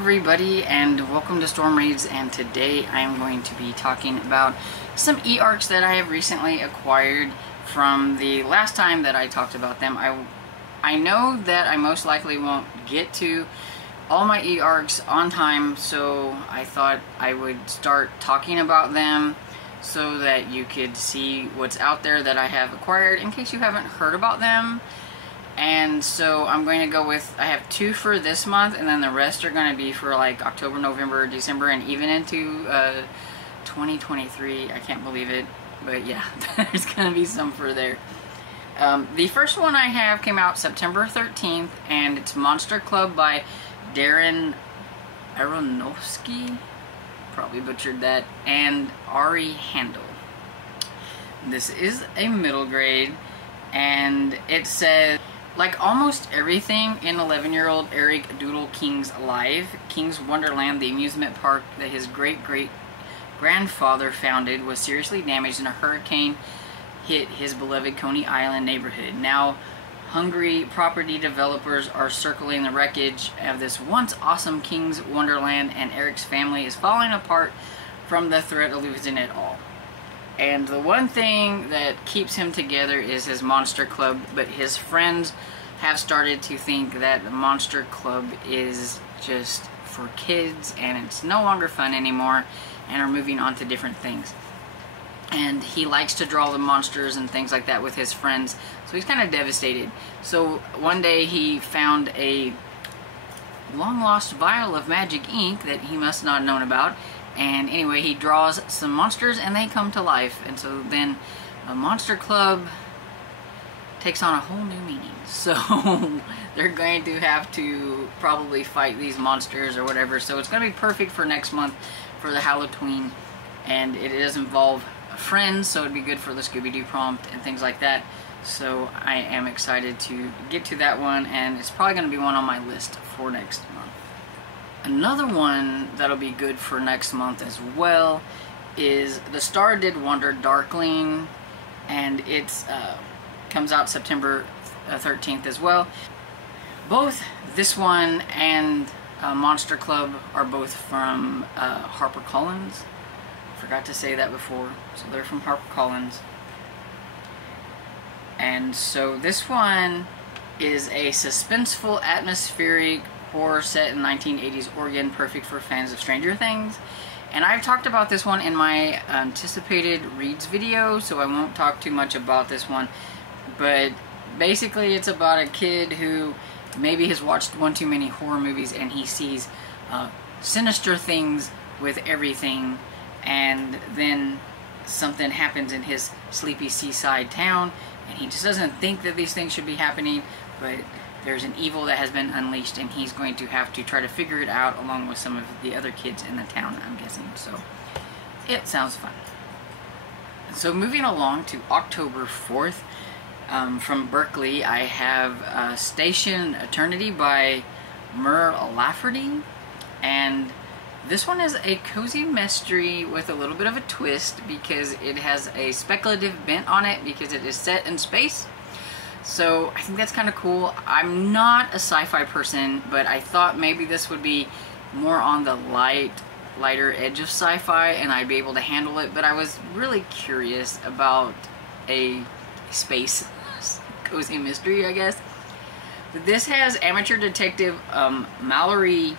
everybody, and welcome to Storm Reads, and today I am going to be talking about some eARCs that I have recently acquired from the last time that I talked about them. I know that I most likely won't get to all my eARCs on time, so I thought I would start talking about them so that you could see what's out there that I have acquired in case you haven't heard about them. And so I'm going to go with, I have 2 for this month, and then the rest are going to be for like October, November, December, and even into 2023. I can't believe it, but yeah, there's going to be some for there. The first one I have came out September 13th, and it's Monster Club by Darren Aronofsky, probably butchered that, and Ari Handel. This is a middle grade, and it says, like almost everything in 11-year-old Eric Doodle King's life, King's Wonderland, the amusement park that his great-great-grandfather founded, was seriously damaged in a hurricane hit his beloved Coney Island neighborhood. Now, hungry property developers are circling the wreckage of this once awesome King's Wonderland, and Eric's family is falling apart from the threat of losing it all. And the one thing that keeps him together is his Monster Club, but his friends have started to think that the Monster Club is just for kids and it's no longer fun anymore, and are moving on to different things. And he likes to draw the monsters and things like that with his friends, so he's kind of devastated. So one day he found a long-lost vial of magic ink that he must not have known about. And anyway, he draws some monsters and they come to life. And so then a Monster Club takes on a whole new meaning. So they're going to have to probably fight these monsters or whatever. So it's going to be perfect for next month for the Halloween. And it does involve friends, so it'd be good for the Scooby-Doo prompt and things like that. So I am excited to get to that one, and it's probably going to be one on my list for next month. Another one that'll be good for next month as well is The Star Did Wonder, Darkling, and it's comes out September 13th as well. Both this one and Monster Club are both from HarperCollins. Forgot to say that before, so they're from HarperCollins. And so this one is a suspenseful, atmospheric horror set in 1980s Oregon, perfect for fans of Stranger Things. And I've talked about this one in my anticipated reads video, so I won't talk too much about this one. But basically it's about a kid who maybe has watched one too many horror movies, and he sees sinister things with everything, and then something happens in his sleepy seaside town, and he just doesn't think that these things should be happening, but there's an evil that has been unleashed, and he's going to have to try to figure it out along with some of the other kids in the town, I'm guessing. So it sounds fun. So moving along to October 4th, from Berkeley, I have Station Eternity by Mur Lafferty, and this one is a cozy mystery with a little bit of a twist because it has a speculative bent on it because it is set in space. So I think that's kind of cool. I'm not a sci-fi person, but I thought maybe this would be more on the lighter edge of sci-fi, and I'd be able to handle it. But I was really curious about a space cozy mystery, I guess. But this has amateur detective Mallory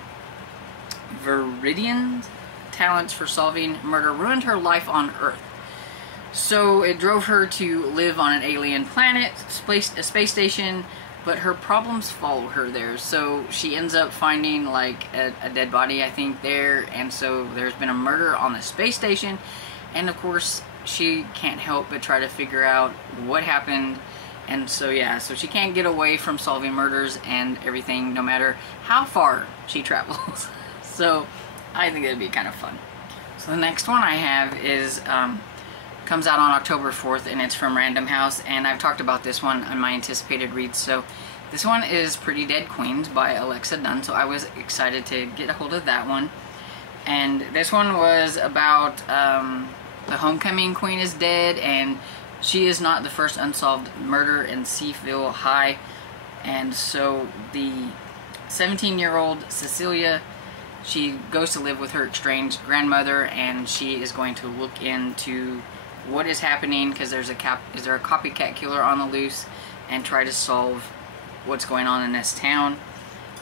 Viridian's talents for solving murder ruined her life on Earth. So it drove her to live on an alien planet, a space station, but her problems follow her there. So she ends up finding like a dead body, I think, there, and so there's been a murder on the space station, and of course she can't help but try to figure out what happened. And so yeah, so she can't get away from solving murders and everything, no matter how far she travels. So I think that'd be kind of fun. So the next one I have is comes out on October 4th, and it's from Random House, and I've talked about this one on my anticipated reads. So this one is Pretty Dead Queens by Alexa Dunn, so I was excited to get a hold of that one. And this one was about the homecoming queen is dead, and she is not the first unsolved murder in Seaville High, and so the 17-year-old Cecilia she goes to live with her estranged grandmother, and she is going to look into what is happening, because is there a copycat killer on the loose, and try to solve what's going on in this town.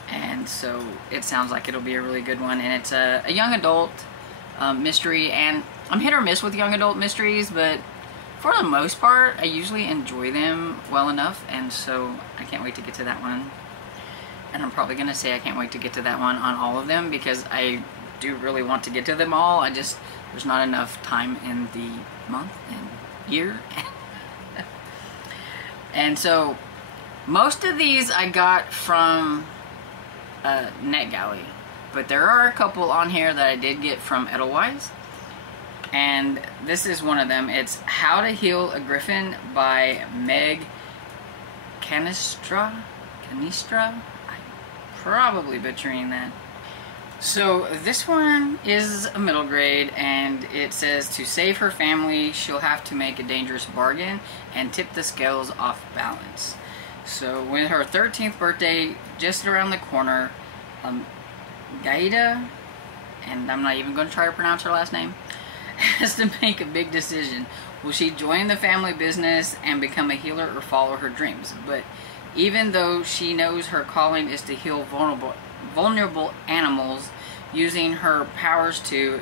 And so it sounds like it'll be a really good one, and it's a young adult mystery, and I'm hit or miss with young adult mysteries, but for the most part I usually enjoy them well enough, and so I can't wait to get to that one. And I'm probably gonna say I can't wait to get to that one on all of them, because I do really want to get to them all. There's not enough time in the month and year. And so most of these I got from NetGalley, but there are a couple on here that I did get from Edelweiss, and this is one of them. It's How to Heal a Griffin by Meg Canistra. I'm probably butchering that. So this one is a middle grade, and it says to save her family, she'll have to make a dangerous bargain and tip the scales off balance. So with her 13th birthday just around the corner, Gaida, and I'm not even going to try to pronounce her last name, has to make a big decision. Will she join the family business and become a healer, or follow her dreams? But even though she knows her calling is to heal vulnerable animals, using her powers to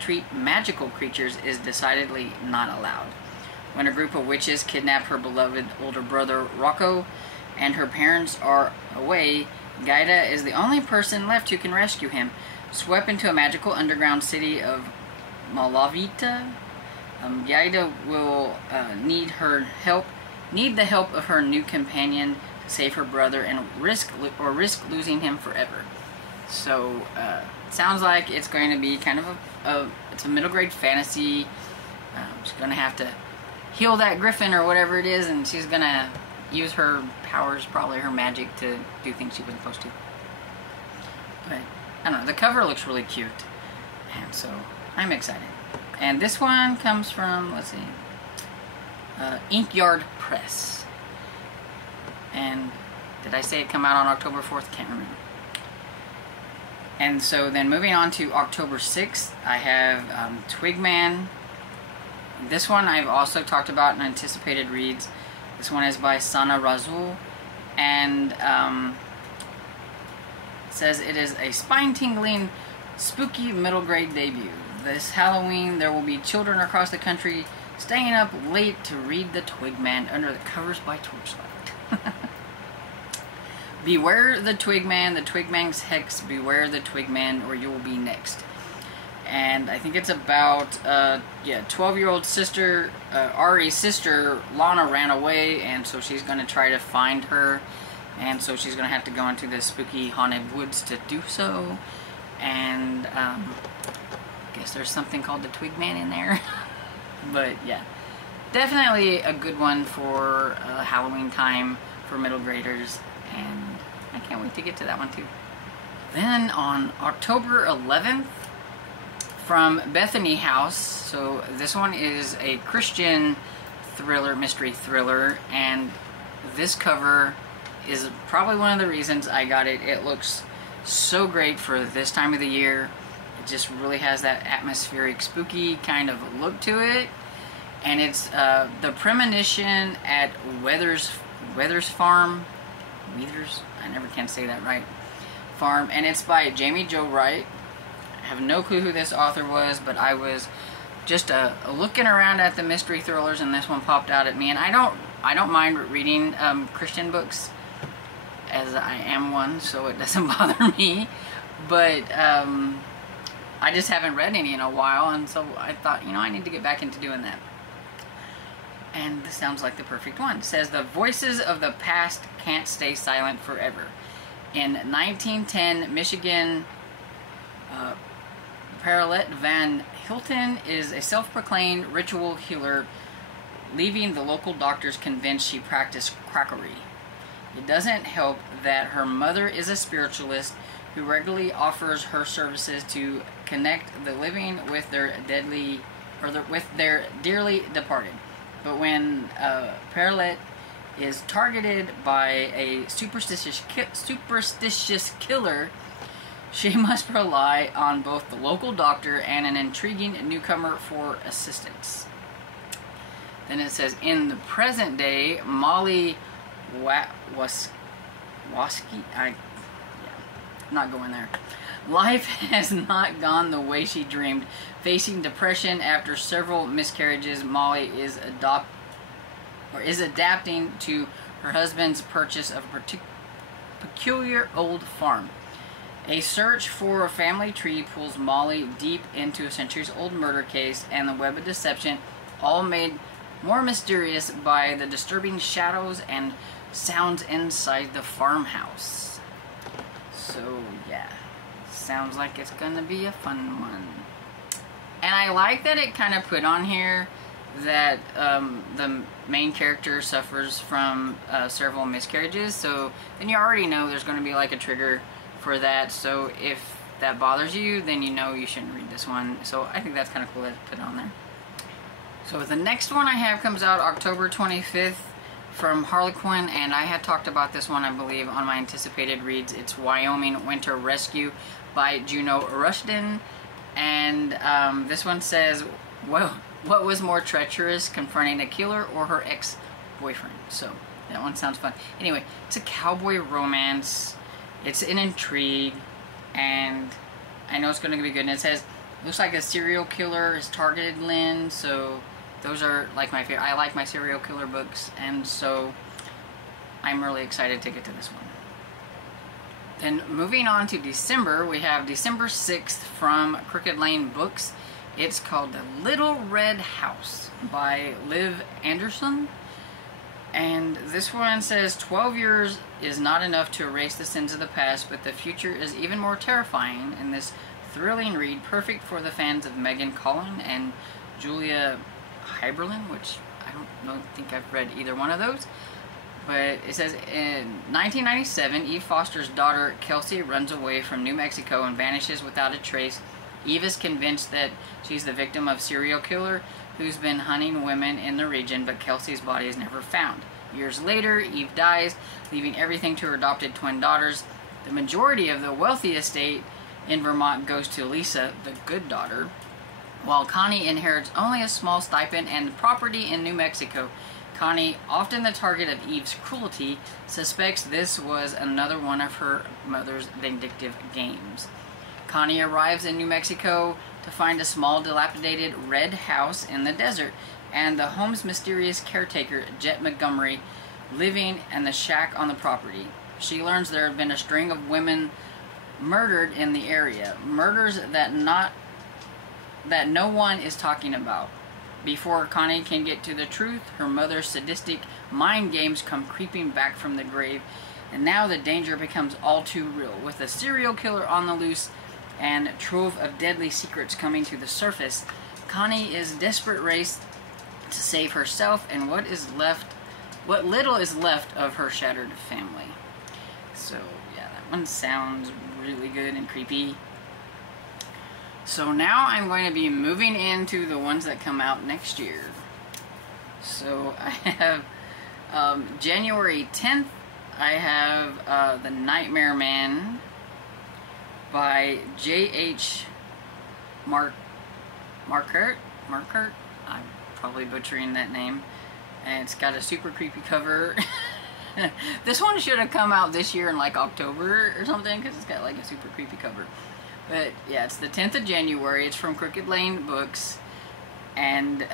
treat magical creatures is decidedly not allowed. When a group of witches kidnap her beloved older brother Rocco and her parents are away, Gaida is the only person left who can rescue him. Swept into a magical underground city of Malavita, Gaida will need the help of her new companion to save her brother and risk losing him forever. So it sounds like it's going to be kind of it's a middle grade fantasy. She's going to have to heal that griffin or whatever it is, and she's going to use her powers, probably her magic, to do things she wasn't supposed to. But I don't know, the cover looks really cute, and so I'm excited. And this one comes from, let's see, Inkyard Press. And did I say it come out on October 4th? Can't remember. And so then moving on to October 6th, I have Twig Man. This one I've also talked about in anticipated reads. This one is by Sana Razul, and it says it is a spine-tingling, spooky middle grade debut. This Halloween, there will be children across the country staying up late to read the Twig Man under the covers by torchlight. Beware the Twig Man, the Twig Man's hex, beware the Twig Man, or you will be next. And I think it's about, 12-year-old sister, Ari's sister, Lana, ran away, and so she's going to try to find her, and so she's going to have to go into the spooky haunted woods to do so. And I guess there's something called the Twig Man in there. But yeah, definitely a good one for Halloween time for middle graders, and I can't wait to get to that one too. Then on October 11th, from Bethany House, so this one is a Christian thriller, mystery thriller, and this cover is probably one of the reasons I got it. It looks so great for this time of the year. It just really has that atmospheric, spooky kind of look to it. And it's the Premonition at Weathers Farm. Weathers? I never can say that right. Farm. And it's by Jamie Jo Wright. I have no clue who this author was, but I was just looking around at the mystery thrillers, and this one popped out at me. And I don't mind reading Christian books, as I am one, so it doesn't bother me. But I just haven't read any in a while, and so I thought, I need to get back into doing that. And this sounds like the perfect one. It says, the voices of the past can't stay silent forever. In 1910, Michigan, Paralet Van Hilton is a self-proclaimed ritual healer, leaving the local doctors convinced she practiced quackery. It doesn't help that her mother is a spiritualist who regularly offers her services to connect the living with their dearly departed. But when Paralet is targeted by a superstitious killer she must rely on both the local doctor and an intriguing newcomer for assistance. Then it says, in the present day, Molly Waski, not going there. Life has not gone the way she dreamed. Facing depression after several miscarriages, Molly is adapting to her husband's purchase of a peculiar old farm. A search for a family tree pulls Molly deep into a centuries-old murder case and the web of deception, all made more mysterious by the disturbing shadows and sounds inside the farmhouse. So, yeah. Sounds like it's gonna be a fun one. And I like that it kind of put on here that the main character suffers from several miscarriages, so then you already know there's going to be like a trigger for that. So if that bothers you, then you know you shouldn't read this one. So I think that's kind of cool to put on there. So the next one I have comes out October 25th from Harlequin, and I had talked about this one, I believe, on my anticipated reads. It's Wyoming Winter Rescue by Juno Rushden, and this one says, well, what was more treacherous, confronting a killer or her ex-boyfriend? So that one sounds fun. Anyway, it's a cowboy romance. It's an intrigue, and I know it's going to be good. And it says, looks like a serial killer has targeted Lynn, so those are like my favorite. I like my serial killer books, and so I'm really excited to get to this one. Then moving on to December, we have December 6th from Crooked Lane Books. It's called The Little Red House by Liv Anderson. And this one says, 12 years is not enough to erase the sins of the past, but the future is even more terrifying in this thrilling read, perfect for the fans of Megan Collin and Julia Hyberlin, which I don't think I've read either one of those. But it says, in 1997, Eve Foster's daughter, Kelsey, runs away from New Mexico and vanishes without a trace. Eve is convinced that she's the victim of a serial killer who's been hunting women in the region, but Kelsey's body is never found. Years later, Eve dies, leaving everything to her adopted twin daughters. The majority of the wealthy estate in Vermont goes to Lisa, the good daughter, while Connie inherits only a small stipend and property in New Mexico. Connie, often the target of Eve's cruelty, suspects this was another one of her mother's vindictive games. Connie arrives in New Mexico to find a small, dilapidated red house in the desert, and the home's mysterious caretaker, Jet Montgomery, living in the shack on the property. She learns there have been a string of women murdered in the area, murders that no one is talking about. Before Connie can get to the truth, her mother's sadistic mind games come creeping back from the grave, and now the danger becomes all too real. With a serial killer on the loose and a trove of deadly secrets coming to the surface, Connie is desperate race to save herself and what little is left of her shattered family. So yeah, that one sounds really good and creepy. So now I'm going to be moving into the ones that come out next year. So I have January 10th, I have The Nightmare Man by J.H. Markert. I'm probably butchering that name. And it's got a super creepy cover. This one should have come out this year in like October or something, because it's got like a super creepy cover. But yeah, it's the 10th of January. It's from Crooked Lane Books. And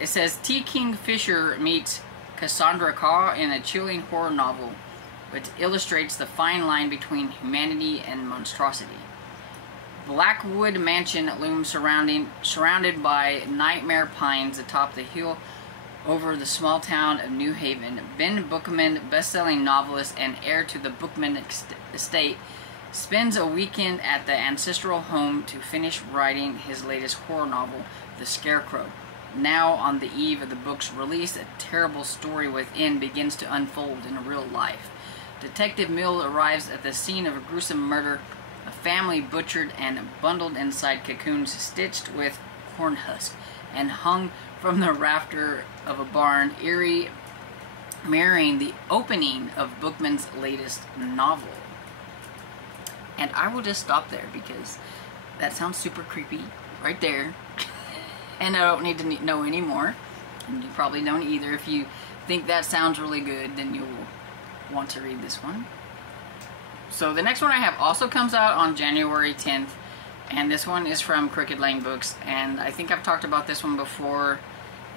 it says T. King Fisher meets Cassandra Caw in a chilling horror novel, which illustrates the fine line between humanity and monstrosity. Blackwood Mansion looms surrounded by nightmare pines atop the hill over the small town of New Haven. Ben Bookman, best-selling novelist and heir to the Bookman estate, spends a weekend at the ancestral home to finish writing his latest horror novel, The Scarecrow. Now, on the eve of the book's release, a terrible story within begins to unfold in real life. Detective Mill arrives at the scene of a gruesome murder, a family butchered and bundled inside cocoons stitched with corn husk and hung from the rafter of a barn, eerie, mirroring the opening of Bookman's latest novel. And I will just stop there because that sounds super creepy right there. And I don't need to know any more. And you probably don't either. If you think that sounds really good, then you'll want to read this one. So the next one I have also comes out on January 10th. And this one is from Crooked Lane Books. And I think I've talked about this one before.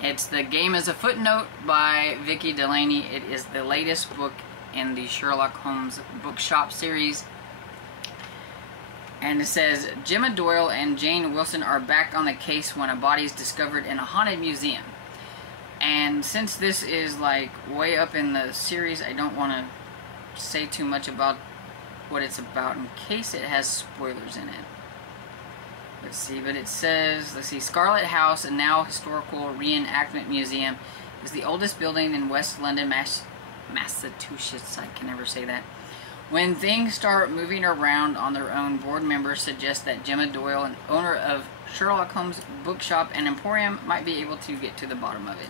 It's The Game is a Footnote by Vicki Delaney. It is the latest book in the Sherlock Holmes Bookshop series. And it says, Gemma Doyle and Jane Wilson are back on the case when a body is discovered in a haunted museum. And since this is like way up in the series, I don't want to say too much about what it's about in case it has spoilers in it. Let's see, but it says, let's see, Scarlet House, a now historical reenactment museum, is the oldest building in West London, Massachusetts. I can never say that. When things start moving around on their own, board members suggest that Gemma Doyle, an owner of Sherlock Holmes Bookshop and Emporium, might be able to get to the bottom of it.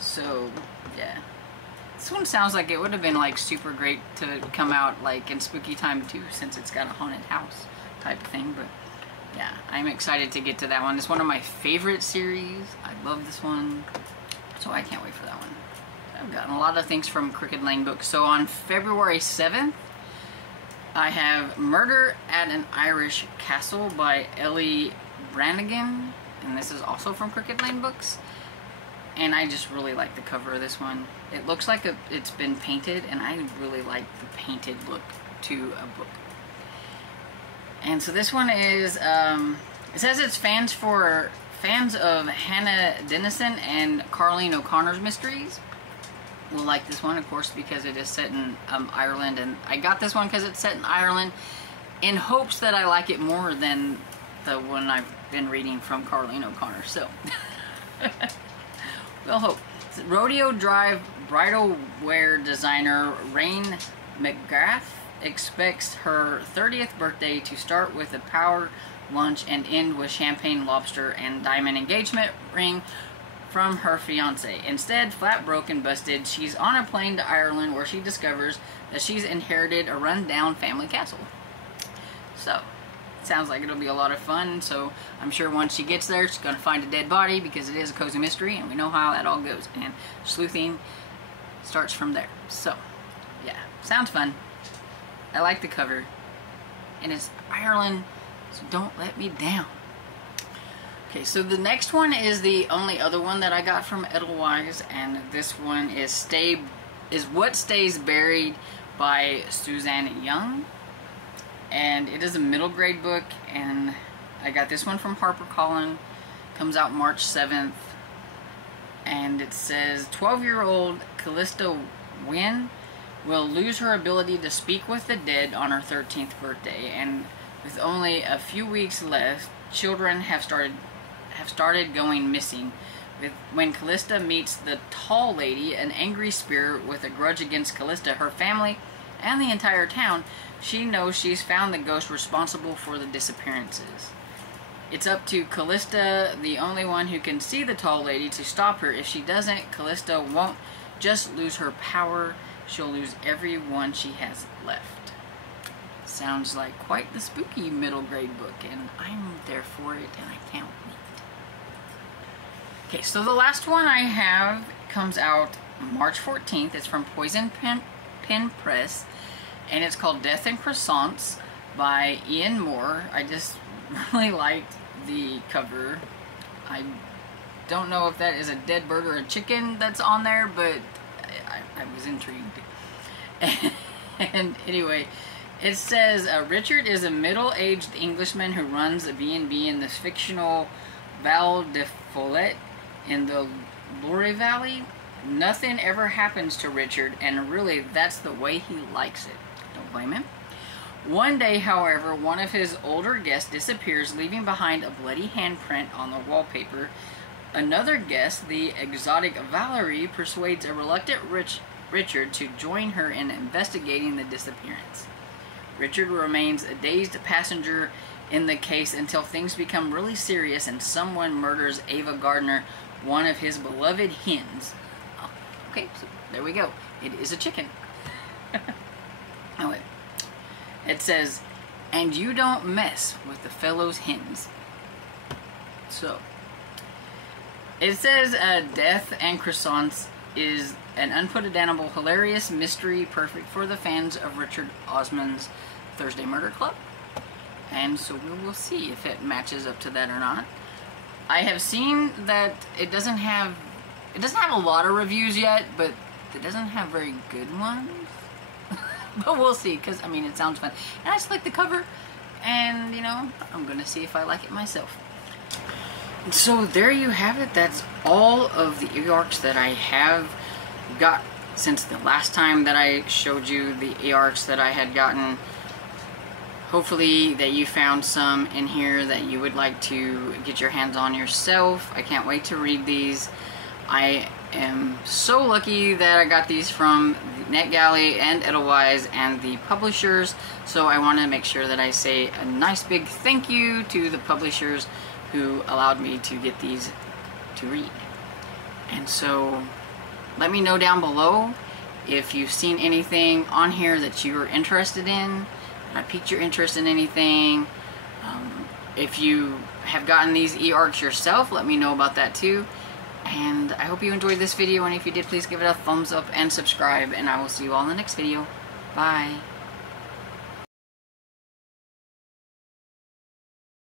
So, yeah. This one sounds like it would have been like super great to come out like in spooky time too, since it's got a haunted house type of thing, but yeah, I'm excited to get to that one. It's one of my favorite series. I love this one, so I can't wait for that one. I've gotten a lot of things from Crooked Lane Books. So on February 7th, I have Murder at an Irish Castle by Ellie Brannigan, and this is also from Crooked Lane Books. And I just really like the cover of this one. It looks like it's been painted, and I really like the painted look to a book. And so this one is, it says it's fans of Hannah Dennison and Carleen O'Connor's mysteries. Will like this one, of course, because it is set in Ireland, and I got this one because it's set in Ireland in hopes that I like it more than the one I've been reading from Carleen O'Connor. So, we'll hope. Rodeo Drive bridal wear designer Rain McGrath expects her 30th birthday to start with a power lunch and end with champagne, lobster, and diamond engagement ring from her fiance. Instead, flat broke and busted, she's on a plane to Ireland where she discovers that she's inherited a run-down family castle. So, sounds like it'll be a lot of fun. So I'm sure once she gets there, she's going to find a dead body because it is a cozy mystery, and we know how that all goes. And sleuthing starts from there. So, yeah, sounds fun. I like the cover, and it's Ireland, so don't let me down. Okay, so the next one is the only other one that I got from Edelweiss, and this one is What Stays Buried by Suzanne Young, and it is a middle grade book, and I got this one from HarperCollins. Comes out March 7th, and it says 12-year-old Callista Wynn will lose her ability to speak with the dead on her 13th birthday, and with only a few weeks left, children have started going missing. When Callista meets the Tall Lady, an angry spirit with a grudge against Callista, her family, and the entire town, she knows she's found the ghost responsible for the disappearances. It's up to Callista, the only one who can see the Tall Lady, to stop her. If she doesn't, Callista won't just lose her power, she'll lose everyone she has left. Sounds like quite the spooky middle grade book, and I'm there for it, and I can't wait. Okay, so the last one I have comes out March 14th. It's from Poison Pen Press, and it's called Death and Croissants by Ian Moore. I just really liked the cover. I don't know if that is a dead bird or a chicken that's on there, but I was intrigued. And anyway, it says Richard is a middle-aged Englishman who runs a B&B in the fictional Val de Follette in the Loire Valley. Nothing ever happens to Richard, and really that's the way he likes it. Don't blame him. One day, however, one of his older guests disappears, leaving behind a bloody handprint on the wallpaper. Another guest, the exotic Valerie, persuades a reluctant Richard to join her in investigating the disappearance. Richard remains a dazed passenger in the case until things become really serious and someone murders Ava Gardner, one of his beloved hens. Oh, okay, so there we go. It is a chicken. Oh, wait. It says, and you don't mess with the fellow's hens. So, it says Death and Croissants is an unputdownable, hilarious mystery perfect for the fans of Richard Osman's Thursday Murder Club. And so we will see if it matches up to that or not. I have seen that it doesn't have a lot of reviews yet, but it doesn't have very good ones. But we'll see, because I mean, it sounds fun. And I just like the cover, and you know, I'm gonna see if I like it myself. So there you have it. That's all of the eARCs that I have got since the last time that I showed you the eARCs that I had gotten. Hopefully that you found some in here that you would like to get your hands on yourself. I can't wait to read these. I am so lucky that I got these from NetGalley and Edelweiss and the publishers, so I want to make sure that I say a nice big thank you to the publishers who allowed me to get these to read. And so let me know down below if you've seen anything on here that you are interested in. I piqued your interest in anything. If you have gotten these eARCs yourself, let me know about that too. And I hope you enjoyed this video, and if you did, please give it a thumbs up and subscribe, and I will see you all in the next video. Bye.